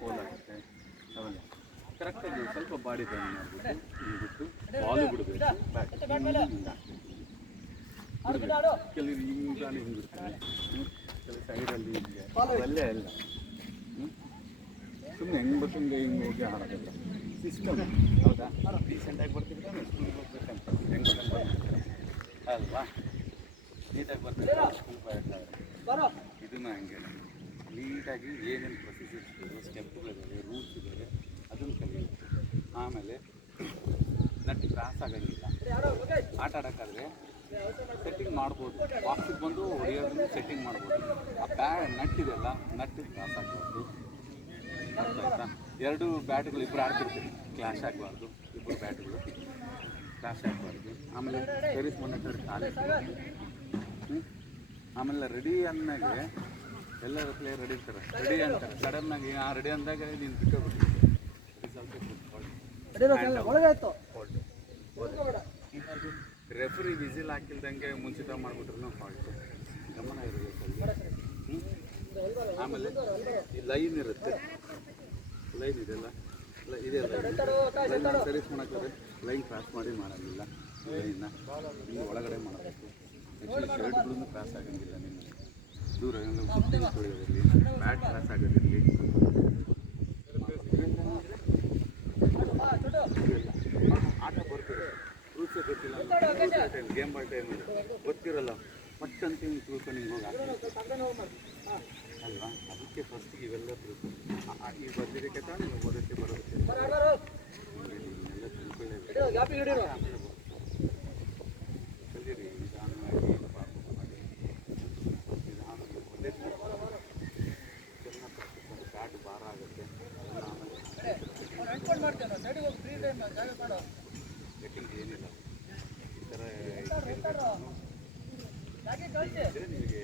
Pole ಆಗುತ್ತೆ ಅವೆಲ್ಲ ಕರೆಕ್ಟಾಗಿ ಸ್ವಲ್ಪ ಬಾಡಿ ಬ್ಯಾನ್ ಮಾಡಿಬಿಟ್ಟು ಬಿಟ್ಟು ಬಾಲು ಬಿಡಬೇಕು ಬ್ಯಾಟ್ ಕೆಲವರು ಹಿಂಗೆ ಹಿಂಗೆ ಬಿಡ್ತಾರೆ ಕೆಲವು ಸೈಡಲ್ಲಿ ಹಿಂಗೆ ಅಲ್ಲೇ ಅಲ್ಲ ಸುಮ್ಮನೆ ಹೆಂಗೆ ಬರ್ತಂಗೆ ಹಿಂಗೆ ಹೋಗಿ ಆಡೋದಿಲ್ಲ ಸಿಸ್ಟಮ್ ಹೌದಾ ರೀಸೆಂಟಾಗಿ ಬರ್ತಿದ್ರೆ ಸ್ಕೂಲ್ಗೆ ಹೋಗ್ಬೇಕಂತ ಹೆಂಗೆ ಬರ್ತಾರೆ ಅಲ್ವಾ ನೀಟಾಗಿ ಬರ್ತಿದ್ರೆ ಸ್ಕೂಲ್ ಇದನ್ನು ಹಂಗೆ ನೀಟಾಗಿ ಏನೇನು ಪ್ರೊಸೀಜರ್ಸ್ ಇದೆ ಸ್ಟೆಪ್ಗಳಿದ್ದಾವೆ ರೂಲ್ಸ್ ಇದ್ದಾವೆ ಅದನ್ನು ಕಲಿಯುತ್ತೆ. ಆಮೇಲೆ ನಟ್ಟು ಕ್ರಾಸ್ ಆಗೋಂಗಿಲ್ಲ. ಆಟ ಆಡೋಕ್ಕಾದ್ರೆ ಸೆಟ್ಟಿಂಗ್ ಮಾಡ್ಬೋದು, ಬಾಕ್ಸಿಗೆ ಬಂದು ಹೊಡೆಯೋದನ್ನು ಸೆಟ್ಟಿಂಗ್ ಮಾಡ್ಬೋದು. ಆ ನಟ್ಟಿದೆಯಲ್ಲ ನಟ್ಟು ಕ್ರಾಸ್ ಆಗಬಾರ್ದು. ಅರ್ಥ ಆಯ್ತಾ? ಎರಡು ಬ್ಯಾಟ್ಗಳು ಇಬ್ಬರು ಆಡ್ತಿರ್ತೀವಿ, ಕ್ಲಾಶ್ ಆಗಬಾರ್ದು. ಇಬ್ಬರು ಬ್ಯಾಟ್ಗಳು ಕ್ಲಾಶ್ ಆಗಬಾರ್ದು. ಆಮೇಲೆ ಟೆರಿಸ್ ಬಂದ ಕಾಲೇ ಆಮೇಲೆ ರೆಡಿ ಅಂದಮೇಲೆ ಎಲ್ಲರೂ ಪ್ಲೇಯರ್ ರೆಡಿ ಇರ್ತಾರೆ, ರೆಡಿ ಅಂತಾರೆ. ಸಡನ್ನಾಗಿ ರೆಡಿ ಅಂದಾಗ ನೀನು ಬಿಟ್ಟೋಗ್ಬಿಟ್ಟು ರೆಫ್ರಿ ವಿಸಿಲ್ ಹಾಕಿಲ್ದಂಗೆ ಮುಂಚಿತ ಮಾಡಿಬಿಟ್ರೂ ಫಾಲ್ಟು. ಗಮನ ಇರಬೇಕು. ಆಮೇಲೆ ಈ ಲೈನ್ ಇರುತ್ತೆ, ಲೈನ್ ಇದೆಲ್ಲ ಇದೆಲ್ಲ ಸರ್ವಿಸ್ ಮಾಡೋಕ್ಕಾದ್ರೆ ಲೈನ್ ಕ್ರಾಸ್ ಮಾಡಿ ಮಾಡೋಂಗಿಲ್ಲ. ಲೈನ್ನ ಇಲ್ಲಿ ಒಳಗಡೆ ಮಾಡಬೇಕು. ಆ್ಯಕ್ಚುಲಿ ಶರ್ಟ್ಗಳೂ ಕ್ರಾಸ್ ಆಗೋಂಗಿಲ್ಲ. ನಿಮಗೆ ದೂರ ಫುಟ್ಟಿಂಗ್ ತೊಳೆಯೋದಿರಲಿ, ಬ್ಯಾಟ್ ಕ್ರಾಸ್ ಆಗೋದಿರಲಿ. ಆಟ ಬರ್ತಿರೋ ರೂಲ್ಸೇ ಗೊತ್ತಿಲ್ಲ, ಗೇಮ್ ಬಾಲ್ ಟೈಮ್ ಗೊತ್ತಿರಲ್ಲ, ಫಸ್ಟ್ ಅಂತ ಹಿಂಗೆ ತಿಳ್ಕೊಂಡು ಹಿಂಗೆ ಹೋಗಿ ಅಲ್ವಾ? ಅದಕ್ಕೆ ಫಸ್ಟಿಗೆ ಇವೆಲ್ಲ ತಿಳ್ಕೊಂಡು ಈ ಬರ್ದಿರೋಕ್ಕೆ ತಾನೇ ಓದೋಕ್ಕೆ ಬರೋದಕ್ಕೆ ಎಲ್ಲ ತಿಳ್ಕೊಳ್ಳೇಬೇಕು. ಕಲೀರಿ ನಿಧಾನವಾಗಿ ಮಾಡಿ ನಿಧಾನವಾಗಿ ಒಂದೇ ಚೆನ್ನಾಗಿ ಪ್ರಾಕ್ಟೀಸ್ ಬ್ಯಾಟ್ ಭಾರ ಆಗುತ್ತೆ. ಯಾಕೆಂದ್ರೆ ಏನಿಲ್ಲ ಈ ಥರ ನಿಮಗೆ